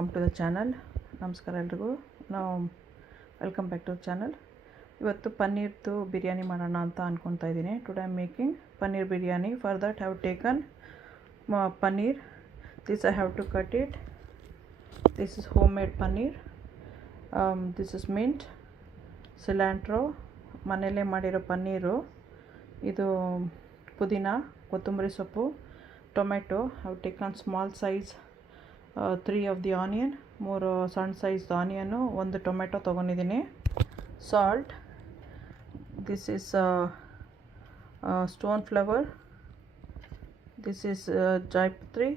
Welcome to the channel. ನಮಸ್ಕಾರ ಎಲ್ರಿಗೂ. ನಾವು welcome back to the channel. ಇವತ್ತು ಪನ್ನೀರ್ದು ಬಿರಿಯಾನಿ ಮಾಡೋಣ ಅಂತ ಅಂದ್ಕೊತಾ ಇದ್ದೀನಿ. Today I am making paneer biryani. For that have taken paneer. This I have to cut it. This is homemade paneer. This is mint, cilantro, ಮನೆಯಲ್ಲೇ ಮಾಡಿರೋ ಪನ್ನೀರು. ಇದು ಪುದೀನ, ಕೊತ್ತಂಬರಿ ಸೊಪ್ಪು, tomato. Have taken small size 3 of the onion, 3 ಸಣ್ಣ ಸೈಜ್ದು ಆನಿಯನ್ನು, 1 ಟೊಮೆಟೊ ತೊಗೊಂಡಿದ್ದೀನಿ. Salt, this is stone flower, this is jaipatri,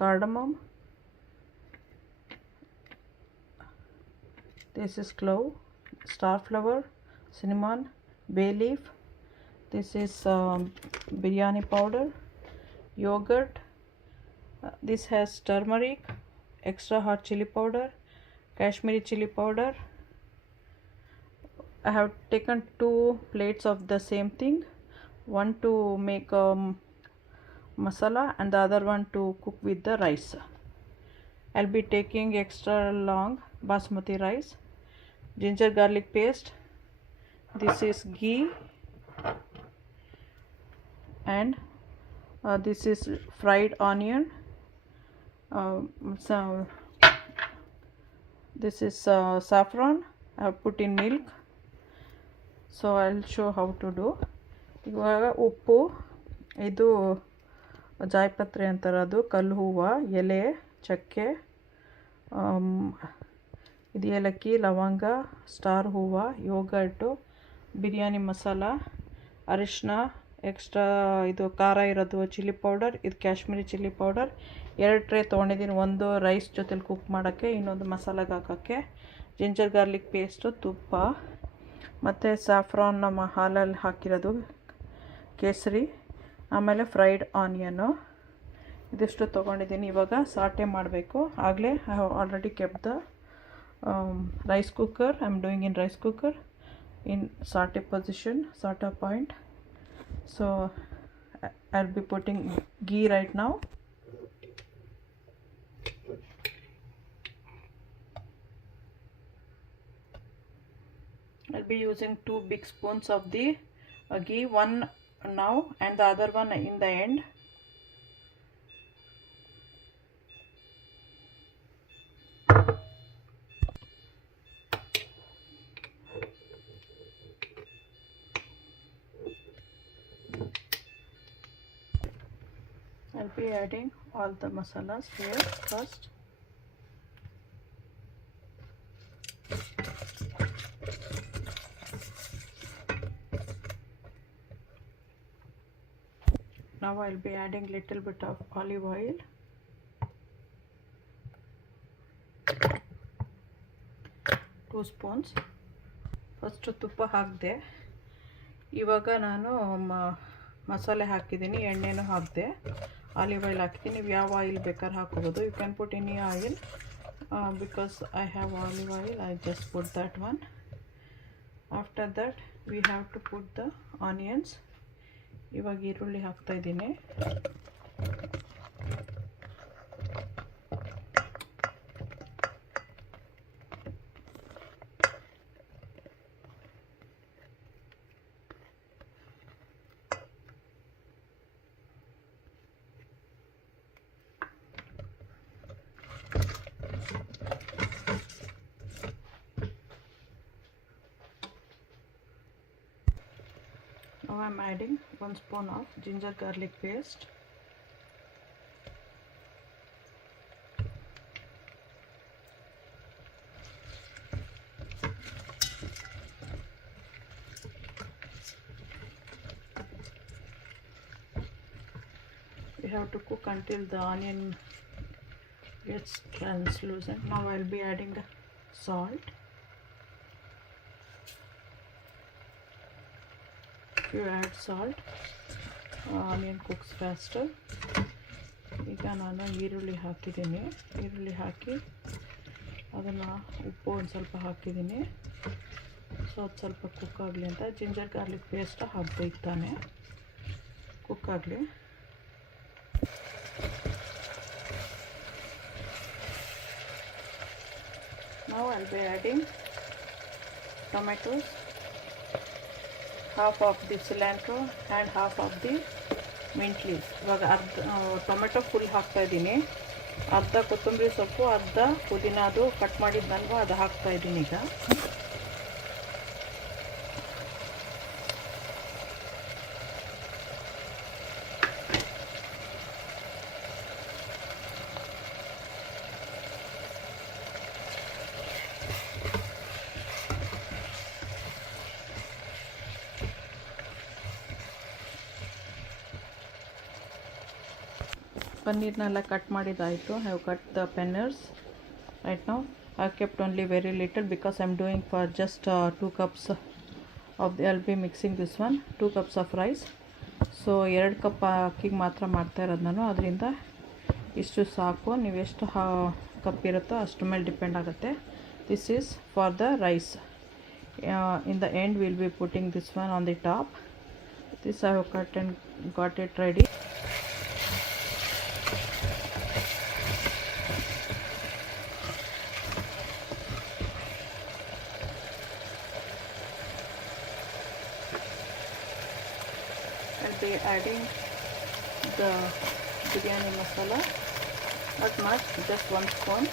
cardamom, this is clove, star flower, cinnamon, bay leaf, this is biryani powder, yogurt. This has turmeric, extra hot chili powder, Kashmiri chili powder. I have taken 2 plates of the same thing, one to make masala and the other one to cook with the rice. I'll be taking extra long basmati rice, ginger garlic paste, this is ghee, and this is fried onion. This is saffron. I have put in milk, so I'll show how to do. ಇವಾಗ ಉಪ್ಪು, ಇದು ಜಾಯ್ಪತ್ರೆ ಅಂತಾರೆ, ಅದು ಕಲ್ಲು ಹೂವು, ಎಲೆ, ಚಕ್ಕೆ, ಇದು ಏಲಕ್ಕಿ, ಲವಂಗ, ಸ್ಟಾರ್ ಹೂವು, ಯೋಗರ್ಟು, ಬಿರಿಯಾನಿ ಮಸಾಲ, ಅರಿಶಿನ, ಎಕ್ಸ್ಟ್ರಾ ಇದು ಖಾರ ಇರೋದು ಚಿಲ್ಲಿ ಪೌಡರ್, ಇದು ಕಾಶ್ಮೀರಿ ಚಿಲ್ಲಿ ಪೌಡರ್. 2 ಟ್ರೇ ತೊಗೊಂಡಿದ್ದೀನಿ, ಒಂದು ರೈಸ್ ಜೊತೆಲಿ ಕುಕ್ ಮಾಡೋಕ್ಕೆ, ಇನ್ನೊಂದು ಮಸಾಲೆಗೆ ಹಾಕೋಕ್ಕೆ. ಜಿಂಜರ್ ಗಾರ್ಲಿಕ್ ಪೇಸ್ಟು, ತುಪ್ಪ, ಮತ್ತು ಸ್ಯಾಫ್ರಾನ್ ನಮ್ಮ ಹಾಲಲ್ಲಿ ಹಾಕಿರೋದು ಕೇಸರಿ, ಆಮೇಲೆ ಫ್ರೈಡ್ ಆನಿಯನ್ನು. ಇದಿಷ್ಟು ತೊಗೊಂಡಿದ್ದೀನಿ. ಇವಾಗ ಸಾಟೆ ಮಾಡಬೇಕು. ಆಗಲೇ I have already kept the rice cooker. I am doing in rice cooker in saute position, saute point. So I'll be putting ghee right now. I'll be using 2 big spoons of the ghee, one now and the other one in the end. I'll be adding all the masalas here first. Now I'll be adding little bit of olive oil. Two spoons. First ತುಪ್ಪ ಹಾಕಿದೆ. ಇವಾಗ ನಾನು ಮಸಾಲೆ ಹಾಕಿದ್ದೀನಿ, ಎಣ್ಣೆನೂ ಹಾಕಿದೆ, olive oil ಹಾಕಿದ್ದೀನಿ. ನೀವು ಯಾವ ಆಯಿಲ್ ಬೇಕಾದ್ರೆ ಹಾಕೋಬೋದು. You can put any oil. Because I have olive oil, I just put that one. After that we have to put the onions. ಇವಾಗ ಈರುಳ್ಳಿ ಹಾಕ್ತಾಯಿದ್ದೀನಿ. Now I am adding 1 spoon of ginger garlic paste. We have to cook until the onion gets translucent. Now I will be adding the salt. You add salt, onion cooks faster. ಈಗ ನಾನು ಈರುಳ್ಳಿ ಹಾಕಿದ್ದೀನಿ. ಈರುಳ್ಳಿ ಹಾಕಿ ಅದನ್ನು ಉಪ್ಪು ಒಂದು ಸ್ವಲ್ಪ ಹಾಕಿದ್ದೀನಿ. ಸೊ ಅದು ಸ್ವಲ್ಪ ಕುಕ್ ಆಗಲಿ ಅಂತ ಜಿಂಜರ್ ಗಾರ್ಲಿಕ್ ಪೇಸ್ಟ್ ಹಾಕಬೇಕು ತಾನೆ, ಕುಕ್ ಆಗಲಿ. Now I'll be adding tomatoes, half of the cilantro and half of the mint leaves. ಇವಾಗ ಟೊಮೆಟೊ ಫುಲ್ ಹಾಕ್ತಾ ಇದ್ದೀನಿ, ಅರ್ಧ ಕೊತ್ತಂಬರಿ ಸೊಪ್ಪು, ಅರ್ಧ ಪುದೀನ ಅದು ಕಟ್ ಮಾಡಿದ್ನಲ್ವ ಅದು ಹಾಕ್ತಾ ಇದ್ದೀನಿ ಈಗ. ಪನ್ನೀರ್ನೆಲ್ಲ cut ಮಾಡಿದ್ದಾಯಿತು. I have cut the panners. Right now I have kept only very little because I am doing for just 2 cups of the, I'll be mixing this one 2 cups of rice. So 2 cup ಅಕ್ಕಿಗೆ ಮಾತ್ರ ಮಾಡ್ತಾ ಇರೋದು ನಾನು, ಅದರಿಂದ ಇಷ್ಟು ಸಾಕು. ನೀವು ಎಷ್ಟು ಕಪ್ ಇರುತ್ತೋ ಅದ್ರ ಮೇಲೆ ಡಿಪೆಂಡ್ ಆಗುತ್ತೆ. This is for the rice. In the end will be putting this one on the top. This I have cut and got it ready. I'll be adding the biryani masala, not much, just 1 spoon.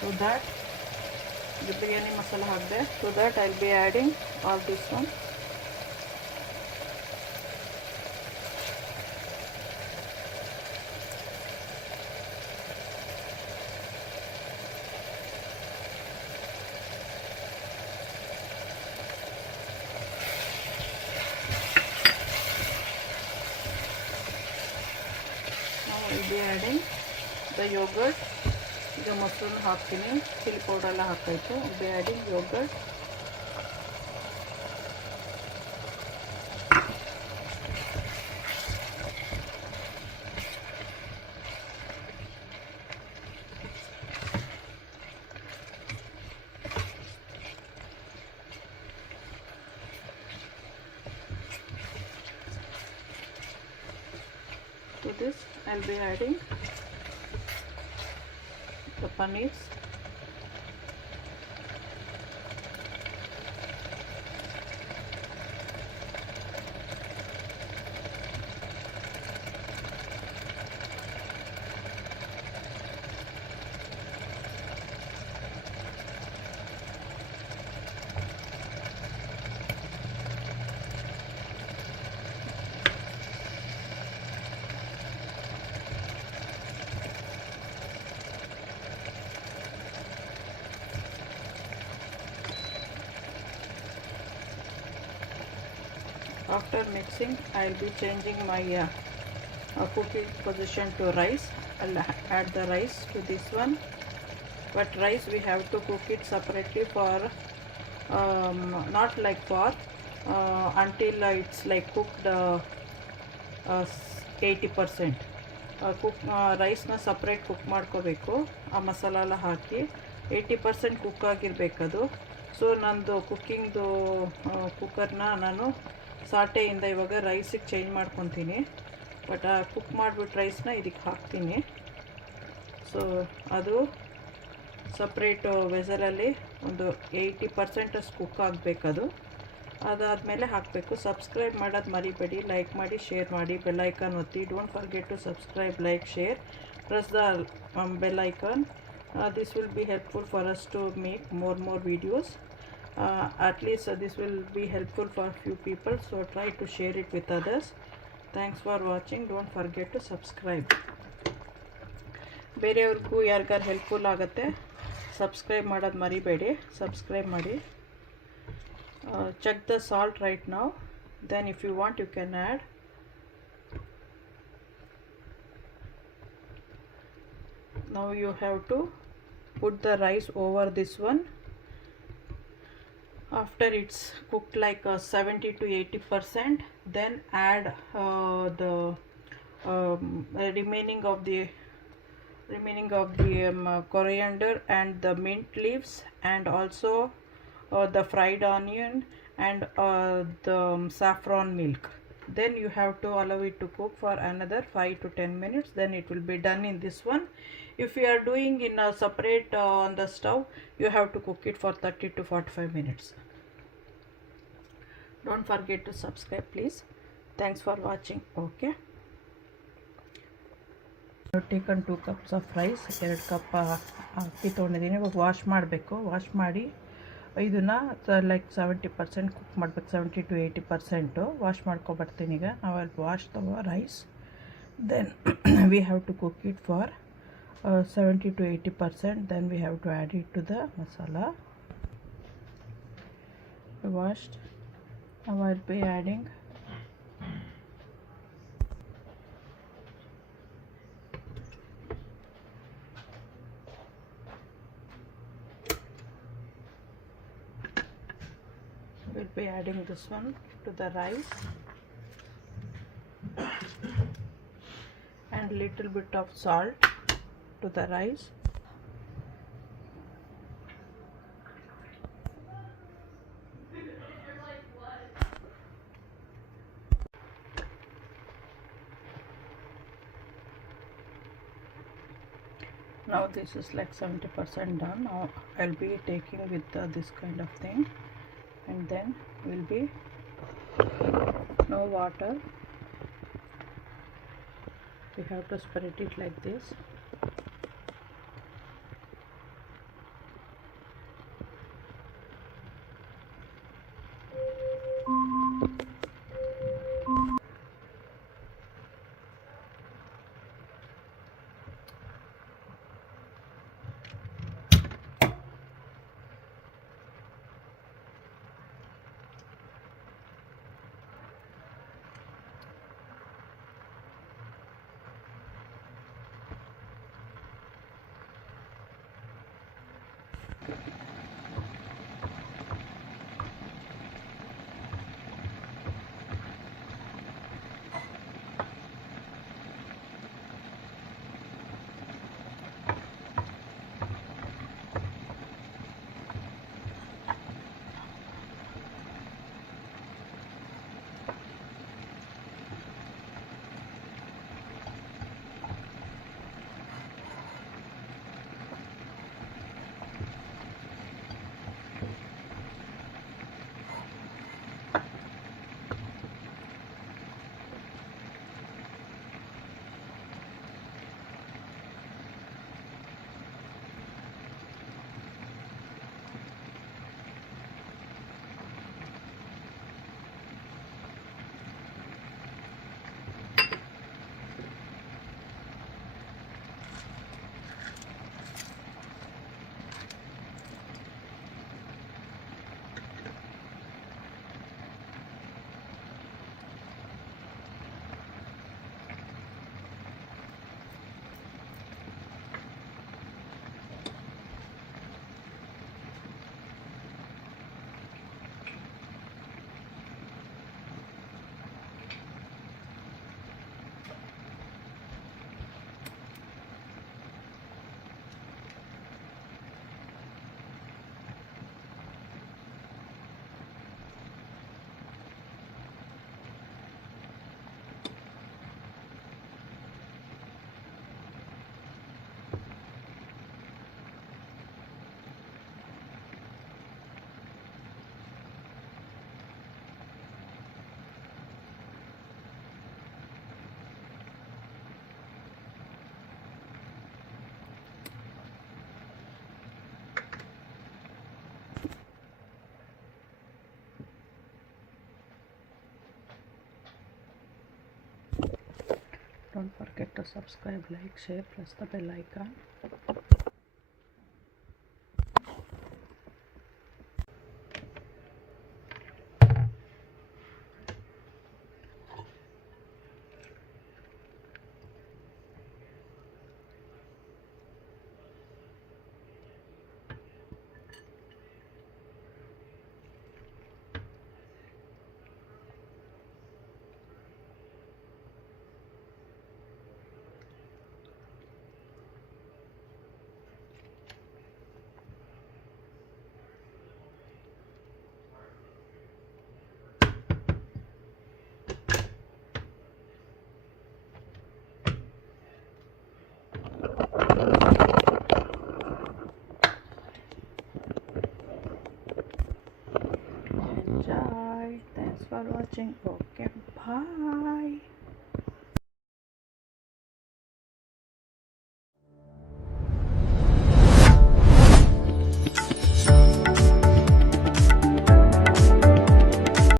So that the biryani masala hakde, so that I'll be adding all this one. I'll be adding the yogurt. ಈಗ ಮೊಸರನ್ನ ಹಾಕ್ತೀನಿ, chilli powder ಎಲ್ಲ ಹಾಕಾಯಿತು. I'll be adding yogurt. To this I'll be adding the paneers. After mixing, I'll be changing my cooking position to rice. I'll add the rice to this one, but rice we have to cook it separately for not like for until it's like cooked 80%. Cook ರೈಸ್ನ separate cook ಮಾಡ್ಕೋಬೇಕು, ಆ ಮಸಾಲ ಎಲ್ಲ ಹಾಕಿ 80% cook ಆಗಿರಬೇಕದು. So ನಂದು ಕುಕ್ಕಿಂಗ್ದು ಕುಕ್ಕರ್ನ ನಾನು ಸಾಟೆಯಿಂದ ಇವಾಗ ರೈಸಿಗೆ change ಮಾಡ್ಕೊತೀನಿ. But cook ಮಾಡಿಬಿಟ್ಟು ರೈಸ್ನ ಇದಕ್ಕೆ ಹಾಕ್ತೀನಿ. ಸೊ ಅದು ಸಪ್ರೇಟು ವೆಸಲಲ್ಲಿ ಒಂದು 80% ಅಷ್ಟು ಕುಕ್ ಆಗಬೇಕದು. ಅದಾದಮೇಲೆ ಹಾಕಬೇಕು. ಸಬ್ಸ್ಕ್ರೈಬ್ ಮಾಡೋದು ಮರಿಬೇಡಿ, ಲೈಕ್ ಮಾಡಿ, ಶೇರ್ ಮಾಡಿ, ಬೆಲ್ಲೈಕನ್ ಒತ್ತಿ. Don't forget to subscribe, like, share, press the bell icon. This will be helpful for us to make more videos. At least this will be helpful for few people, so try to share it with others. Thanks for watching. Don't forget to subscribe. ಬೇರೆಯವ್ರಿಗೂ ಯಾರಿಗಾರು helpful ಆಗುತ್ತೆ. Subscribe ಮಾಡೋದು ಮರಿಬೇಡಿ, subscribe ಮಾಡಿ. Check the salt right now, then if you want you can add. Now you have to put the rice over this one. After it's cooked like 70 to 80%, then add the remaining of the coriander and the mint leaves, and also the fried onion and the saffron milk. then you have to allow it to cook for another 5 to 10 minutes, then it will be done in this one. If you are doing in a separate on the stove, you have to cook it for 30 to 45 minutes. Don't forget to subscribe please. Thanks for watching. Okay, I've taken 2 cups of rice, 2 cup ಅಕ್ಕಿ ತೊಗೊಂಡಿದ್ದೀನಿ. ಇವಾಗ wash ಮಾಡಬೇಕು. Wash ಮಾಡಿ ಇದನ್ನು like 70% cook ಮಾಡಬೇಕು, 70 to 80% wash ಮಾಡ್ಕೊಬರ್ತೀನಿ. ಈಗ ನಾವು ಅಲ್ಲಿ wash the rice, then we have to cook it for 70 to 80%, then we have to add it to the masala. Washed. Now I'll be adding this one to the rice and little bit of salt to the rice. Now this is like 70% done. Now I'll be taking with this kind of thing, and then will be no water. We have to spread it like this. Don't forget to subscribe, like, share, press the bell icon. Thanks for watching. Okay bye.